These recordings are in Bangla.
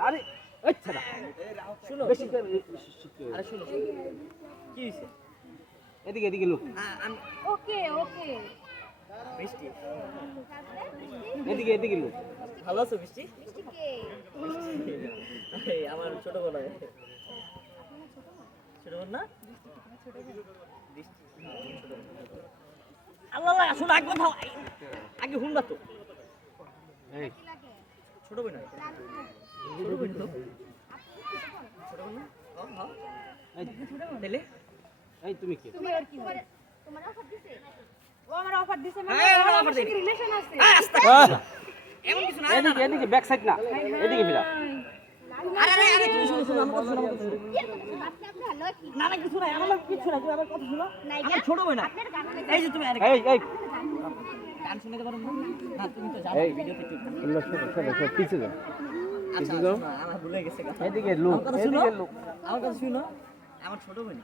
আরে আচ্ছা না শুনো বেশি আরে শুনো কি হইছে এদিকে এদিকে লোক ওকে ওকে বৃষ্টি এদিকে এদিকে লোক ভালো আছো বৃষ্টি এই আমার ছোট বোন ছোট বোন না আল্লাহ আল্লাহ শুনো আগে কথা আগে শুনবা তো এই ছোট বোন ছোট বোন তো ছোট বোন না হ্যাঁ এই তাহলে এই তুমি কি তুমি আর কি তোমার অফার দিছে ও আমার অফার দিছে মানে হ্যাঁ, আমার offer দিছে। রিলেশন আছে এমন কিছু না এদিকে এদিকে ব্যাক সাইড না এদিকে ফিরা আরে আরে আরে তুমি শুনো শুনো আমার কথা শুনো আজকে আপনি হ্যালো কি না না কিছু নাই আমার কিছু নাই তুমি আমার কথা শুনো নাই আমার ছোট বোন না আপনার গান এই যে তুমি আরে এই এই গান শুনতে পারো না না তুমি তো জানো এই ভিডিওতে একটু পিছে যাও আচ্ছা যাও। শোনো, আমার ভুলে গেছে কথা এদিকে লোক আমার কথা শুনো এদিকে লোক আমার কথা শুনো আমার ছোট বোন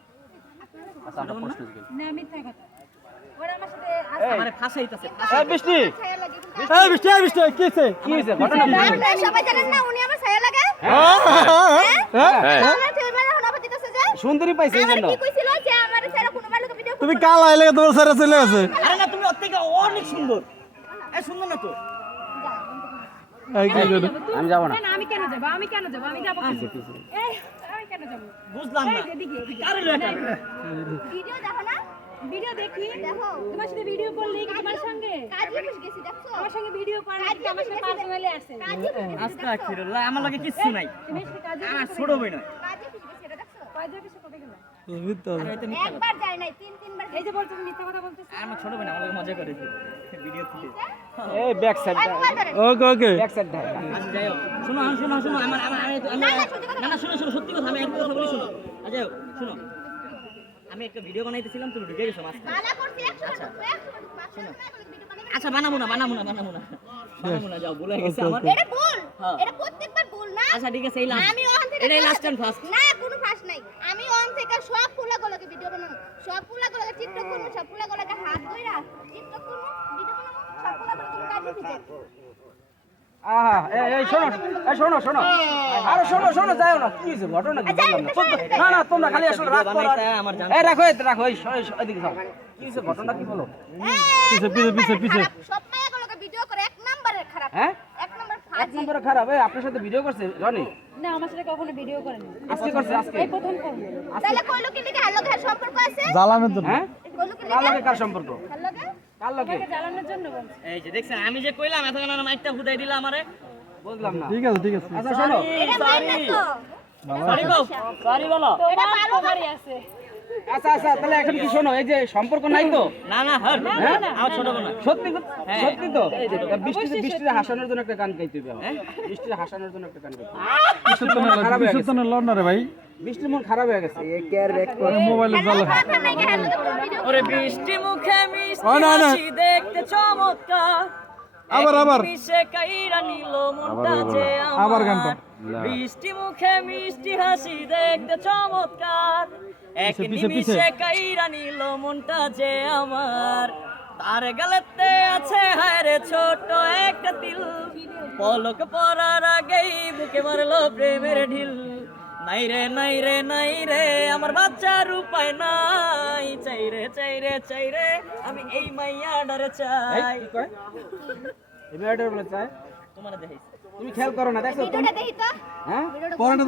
আচ্ছা আমরা প্রশ্ন করি না মিথ্যা কথা ওরা আমার সাথে আমারে ফাঁসাইতাছে এই বৃষ্টি ছায়া লাগে এই বৃষ্টি এই বৃষ্টি কি হইছে কি হইছে ঘটনা কি হইছে আপনারা সবাই জানেন না উনি আমার ছায়া লাগে হ্যাঁ আমরা ছেলেমেয়েরা এখন অফার দিতেছে যে সুন্দরী পাইছে এই আমার জন্য কি কইছিল যে আমার ছায়া কোনো ভালো ভিডিও তুমি কাল আইলে তোমার স্যার চলে গেছে আরে না তুমি ওর থেকে অনেক সুন্দর এই সুন্দর না তো এই কি করো আমি যাব না না আমি কেন যাব আমি কেন যাব আমি যাব এই আমি কেন যাব বুঝলাম না এদিকে কারে লেখা ভিডিও দেখো না ভিডিও দেখি দেখো তোমার সাথে ভিডিও করলি কি তোমার সঙ্গে কাজে খুশ গেছি দেখছো আমার সঙ্গে ভিডিও করে নাকি আমার সাথে পার্সোনালি আসে আস্তাগফিরুল্লাহ আমার লাগে কিছু নাই তুমি কাজে আমার ছোট বোন কাজে খুশ গেছি এটা দেখছো কাজে খুশ কোথায় গেল বুঝতে হবে আরে তুমি একবার যায় নাই তিন তিনবার এই যে বলছো তুমি মিথ্যা কথা বলতেছ আমার ছোট বোন আমার লাগে মজা করে ভিডিও থেকে এই ব্যাক সাইড ওকে ওকে ব্যাক সাইড আচ্ছা যাই হোক শুনো শুনো শুনো আমার আমার না না শুনো শুনো সত্যি কথা আমি একটা কথা বলি শুনো যাই হোক শুনো আমি একটা ভিডিও বানাইতেছিলাম তুমি ঢুকে গেছো মাঝখানে মালা করছি 100 আচ্ছা। শোনো ভিডিও বানাই আচ্ছা বানাবো না যাও ভুলে গেছে আমার এটা ভুল হ্যাঁ। এটা প্রত্যেকবার ভুল না আচ্ছা ঠিক আছে এই লাস্ট আমি ওখান থেকে এটাই লাস্ট এন্ড ফার্স্ট না কোনো ফাঁস নাই আমি ওখান থেকে সব ফুলাগুলোকে ভিডিও বানাবো সব ফুলাগুলোকে টিকটক করবো সব ফুলাগুলোকে হাত ধইরা টিকটক করবো ভিডিও বানাবো সব ফুলাগুলো তুমি কাজে খুঁজে আহা এই শোনো শোনো আরে শোনো যাও না কি হইছে ঘটনা কি বললাম না না না তোমরা খালি আসলে রাগ করো আমার জান এই রাখো এই এদিকে যাও কি হইছে ঘটনা কি বলো পিছে। সব মায়াগুলোকে ভিডিও করে এক নম্বরের খারাপ হ্যাঁ এক নম্বর এক ফাজি নম্বরে খারাপ এই আপনার সাথে ভিডিও করছে রনি না আমার সাথে কখনো ভিডিও করেনি আজকে করছে আজকে এই প্রথম করব তাহলে কইলো কি লিখে হ্যালো ঘর সম্পর্ক আছে জ্বালানোর জন্য হ্যাঁ কইলো কি কার লিখে লগে কার সম্পর্ক হ্যালো ঘর কার লগে জ্বালানোর জন্য বলছি এই যে দেখছেন আমি যে কইলাম এতক্ষণ না মাইকটা ফুটাই দিলা আমারে বুঝলাম না ঠিক আছে আচ্ছা শোনো এটা মাইন না তো সরি গো সরি বলো এটা ভালো বাড়ি আছে আচ্ছা তাহলে এখন কি শোনো এই যে সম্পর্ক নাই তো না না হ্যাঁ আমার ছোট বোন সত্যি হ্যাঁ। সত্যি তো বৃষ্টিতে হাসানোর জন্য একটা গান গাইতে হবে আমার বৃষ্টিতে হাসানোর জন্য একটা গান গাইতে হবে বিশ্বতনের লড় না রে ভাই বৃষ্টির মন খারাপ হয়ে গেছে মোবাইলে জ্বালা কথা নাই হ্যালো ভিডিও ওরে বৃষ্টি মুখে মিষ্টি ও না, না। হাসি দেখতে চমৎকার আবার। মিশে কাইরা নিল মনটা যে আবার আমার গানটা। বৃষ্টি মুখে মিষ্টি হাসি দেখতে চমৎকার এক পিছে। নিমিষে কাইরা নিল মনটা যে আমার তার গালেতে আছে হায়রে ছোট একটা তিল পলক পরার আগেই বুকে মারলো প্রেমের ঢিল নাই রে আমার বাচ্চার উপায় নাই চাই রে আমি এই মাইয়াডারে চাই কি কয় এই মেয়েটার বলে চাই তোমার দেখাইছি তুমি খেয়াল করো না দেখছো ভিডিওটা দেখি তো হ্যাঁ ভিডিওটা পরেরটা